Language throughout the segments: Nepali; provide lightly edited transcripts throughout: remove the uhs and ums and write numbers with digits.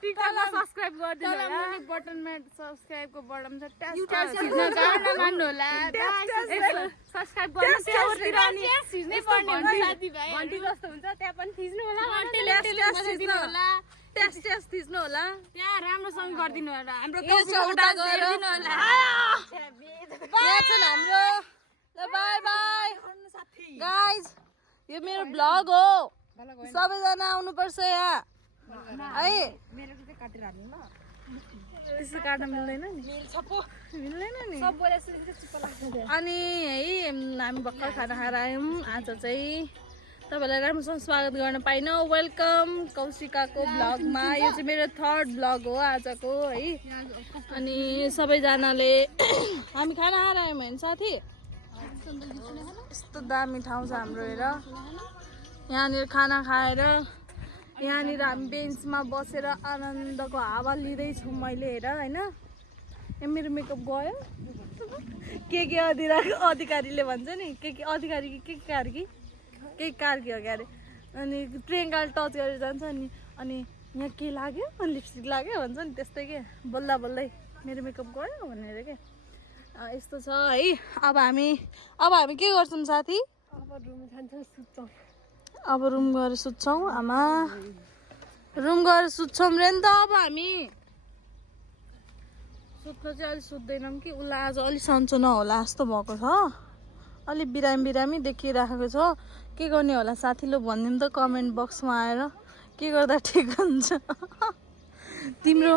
टिकटकमा सब्स्क्राइब गरिदिनु होला मुनि बटनमा सब्स्क्राइबको बटन छ ट्यास थिच्न जान नमान्नु होला सब्स्क्राइब गर्नु त्यहाँतिर अनि थिच्नै पर्ने हुन्छ साथीभाइ घन्टी जस्तो हुन्छ त्यहाँ पनि थिच्नु होला घन्टीले होला ट्यास थिच्नु होला त्यहाँ राम्रोसँग गरिदिनु होला हाम्रो एउटा गरिदिनु होला यहाँ छ हाम्रो बाई बाई गाइज यो मेरो ब्लग हो सबैजना आउनुपर्छ यहाँ है त्यसो काट्न मिल्दैन नि अनि है हामी भर्खर खाना खाएर आयौँ आज चाहिँ तपाईँलाई राम्रोसँग स्वागत गर्न पाइनँ वेलकम कौशिकाको ब्लगमा यो चाहिँ मेरो थर्ड ब्लग हो आजको है अनि सबैजनाले हामी खाना खाएर आयौँ होइन साथी यस्तो दामी ठाउँ छ हाम्रो हेर यहाँनिर खाना खाएर यहाँनिर हामी बेन्चमा बसेर आनन्दको हावा लिँदैछौँ मैले हेर होइन मेरो मेकअप गयो के अधिकारीले भन्छ नि के अधिकारी के कार्की हो क्यारे अनि ट्रेङ्गाल टच गरेर जान्छ अनि यहाँ के लाग्यो लिपस्टिक लाग्यो भन्छ नि त्यस्तै के बल्ल बल्लै मेरो मेकअप गयो भनेर के यस्तो छ है अब हामी के गर्छौँ साथी अब रुम गएर सुत्छौँ आमा रुम गएर सुत्छौँ रे नि त अब हामी सुत्न चाहिँ अलिक सुत्दैनौँ कि उसलाई आज अलिक सन्चो नहोला जस्तो भएको छ अलिक बिरामी देखिराखेको छ के गर्ने होला साथीले भनिदिनु त कमेन्ट बक्समा आएर के गर्दा ठिक हुन्छ तिम्रो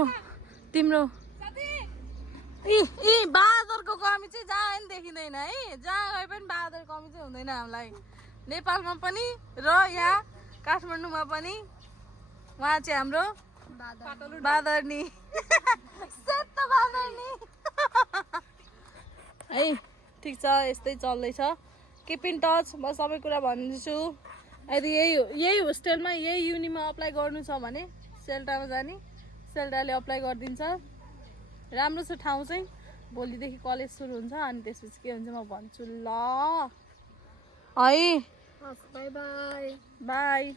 ए बाँदरको कमी चाहिँ जहाँ पनि देखिँदैन है जहाँ गए पनि बाँदर कमी चाहिँ हुँदैन हामीलाई नेपालमा पनि र यहाँ काठमाडौँमा पनि उहाँ चाहिँ हाम्रो बाँदरनी सेतो बाँदरनी है ठिक छ यस्तै चल्दैछ किप इन टच म सबै कुरा भनिदिन्छु यदि यही होस्टेलमा यही युनिमा अप्लाई गर्नु छ भने सेल्टामा जाने सेल्टाले अप्लाई गरिदिन्छ राम्रो छ ठाउँ चाहिँ भोलिदेखि कलेज सुरु हुन्छ अनि त्यसपछि के हुन्छ म भन्छु ल है बाई